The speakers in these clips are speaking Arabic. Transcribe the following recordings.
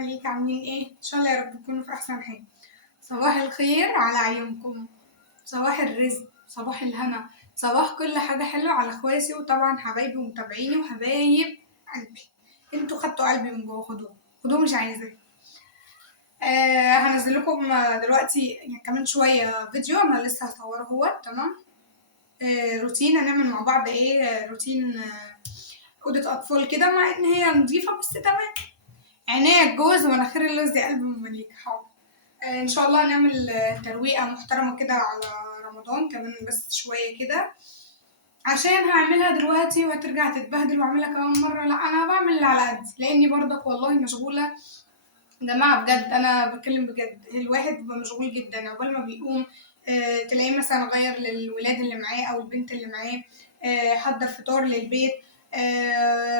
عليك عاملين ايه؟ ان شاء الله يا رب تكونوا في احسن حال. صباح الخير على عيونكم، صباح الرزق، صباح الهنا، صباح كل حاجة حلوة على اخواتي وطبعا حبايبي ومتابعيني وحبايب قلبي. انتوا خدتوا قلبي من جوه، خدوه مش عايزاه. هنزل لكم دلوقتي يعني كمان شوية فيديو انا لسه هصوره هو تمام. روتين هنعمل مع بعض ايه، روتين أوضة أطفال كده، مع إن هي نضيفة بس تمام. عينيا الجوز ومناخير اللوز دي قلب ممليك حاضر. ان شاء الله هنعمل ترويقه محترمه كده على رمضان كمان بس شويه كده، عشان هعملها دلوقتي وهترجع تتبهدل واعملها كمان مره. لا انا بعمل اللي على قدي لاني برضك والله مشغوله. يا جماعه بجد انا بتكلم بجد، الواحد بيبقى مشغول جدا عقبال ما بيقوم. تلاقيه مثلا غير للولاد اللي معاه او البنت اللي معاه، حضر فطار للبيت،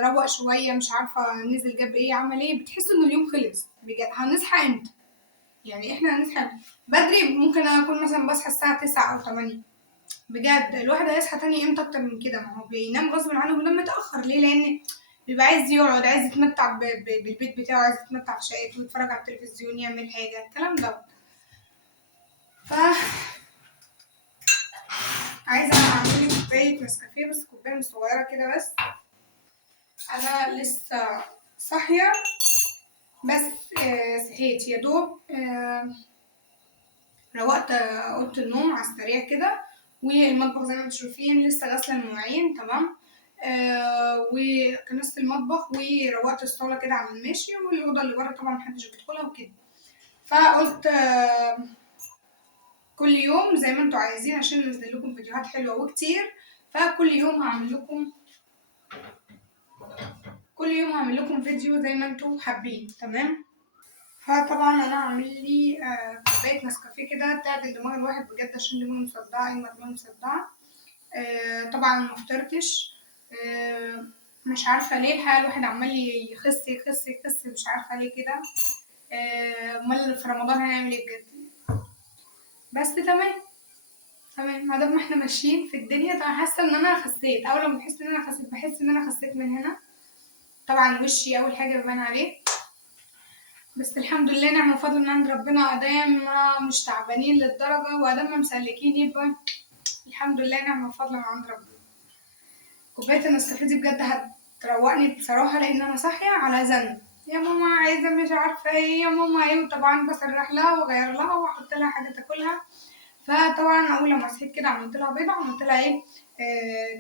روق شويه، مش عارفه نزل جاب ايه عمل ايه، بتحس ان اليوم خلص بجد. هنصحى امتى؟ يعني احنا هنصحى بدري، ممكن انا اكون مثلا بصحى الساعة 9 او 8. بجد الواحد هيصحى تاني امتى اكتر من كده؟ ما هو بينام غصب عنه، بينام متأخر ليه؟ لان بيبقى عايز يقعد، عايز يتمتع بالبيت بتاعه، عايز يتمتع في شقته، يتفرج على التلفزيون، يعمل حاجة الكلام ده. ف عايزة اعمل لي كوباية نسكافيه، بس كوباية مش صغيرة كده بس. انا لسه صاحية بس، صحيت يا دوب، روقت اوضه النوم على السريع كده، والمطبخ زي ما انتم شايفين لسه غاسله المواعين تمام. وكنست المطبخ وروقت الصاله كده على الماشي، والاوضه اللي بره طبعا محدش بيدخلها وكده. فقلت كل يوم زي ما انتم عايزين عشان انزل لكم فيديوهات حلوه وكتير، فكل يوم هعمل لكم كل يوم هعمل لكم فيديو زي ما انتم حابين تمام. فطبعا انا هعمل لي كوبايه نسكافيه كده تعدل دماغ الواحد بجد، عشان دماغي مصدعه، ايوه دماغي مصدعه. طبعا مفطرتش. مش عارفة ليه الحقيقة الواحد عمال يخس يخس يخس، مش عارفة ليه كده. امال في رمضان هنعمل ايه بجد؟ بس تمام تمام، ما دام ما احنا ماشيين في الدنيا. انا حاسة ان انا خسيت، اول ما بحس ان انا خسيت بحس ان انا خسيت من هنا. طبعا وشي اول حاجة بيبان عليه، بس الحمد لله نعمة وفضل من عند ربنا. ادام مش تعبانين للدرجة وادام ما مسلكين، يبقى الحمد لله نعمة وفضل من عند ربنا. كوباية النسكافيه دي بجد هتروقني بصراحة، لأن أنا صاحية على زن يا ماما عايزة مش عارفة ايه، يا ماما ايه، وطبعا بسرح لها واغير لها واحط لها حاجة تاكلها. فطبعا أول لما صحيت كده عملت لها بيضة، عملت لها ايه،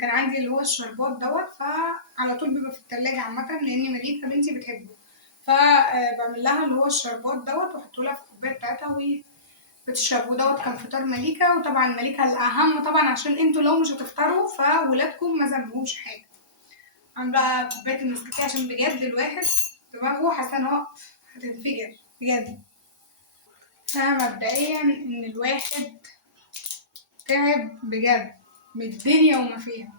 كان عندي اللي هو الشربات دوت، فعلى طول بيبقى في التلاجة عامة لأن مليكة بنتي بتحبه. فبعمل لها اللي هو الشربات دوت واحطه لها في الكوباية بتاعتها بتشرب. ودوت كان فطار مليكة، وطبعا مليكة الأهم طبعا عشان انتوا لو مش هتفطروا فولادكم ما ذنبهمش حاجة. عاملة كوباية النسكافيه عشان بجد الواحد دماغه حاسة ان هو هتنفجر بجد. فمبدئيا ان الواحد تعب بجد من الدنيا وما فيها.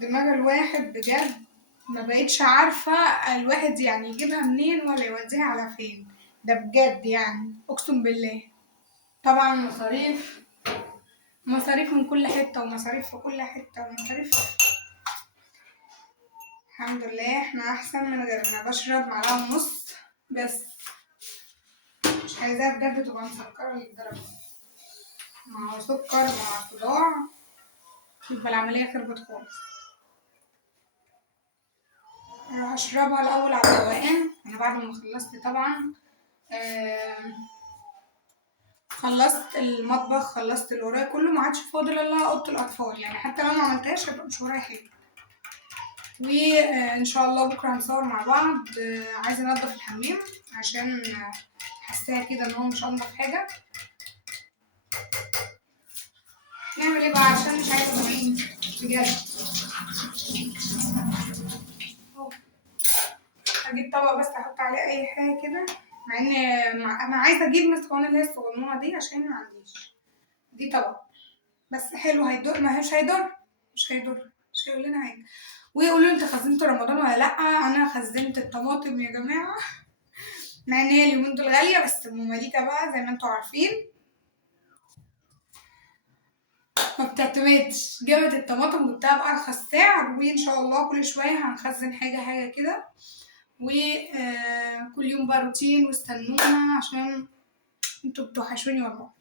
دماغ الواحد بجد ما بقتش عارفة الواحد يعني يجيبها منين ولا يوديها على فين. ده بجد يعني اقسم بالله. طبعا مصاريف من كل حتة، ومصاريف في كل حتة، ومصاريف. الحمد لله احنا احسن من غيرنا. بشرب معلقة ونص بس، مش عايزاها بجد تبقى مسكرة للدرجة. مع سكر مع صداع يبقى العملية خربت خالص. اروح اشربها الاول على الروقان. انا بعد ما خلصت طبعا، آه خلصت المطبخ، خلصت اللي ورايا كله، ما عادش فاضل الا اوضه الاطفال. يعني حتى لو ما عملتهاش هيبقى مش ورايا حاجه. وان شاء الله بكره هنصور مع بعض. عايزه انضف الحمام عشان حاساها كده ان هو مش انضف حاجه. نعمل ايه بقى عشان مش عايزه مواعين بجد. هجيب طبق بس احط عليه اي حاجه كده، مع ان انا عايزه اجيب الصواني اللي هي الصغنونه دي عشان ما عنديش. دي طبق بس حلو، هيدور ما مش هيضر، مش هيقول لنا حاجه. ويقولوا انت خزنت رمضان ولا لا؟ انا خزنت الطماطم يا جماعه، مع ان هي اليومين دول غاليه بس مماليكه بقى زي ما انتوا عارفين. ما بتعتمدش، جابت الطماطم جبتها بأرخص سعر، وإن شاء الله كل شوية هنخزن حاجة كده، وكل يوم بقى روتين، واستنونا عشان انتوا بتوحشوني والله.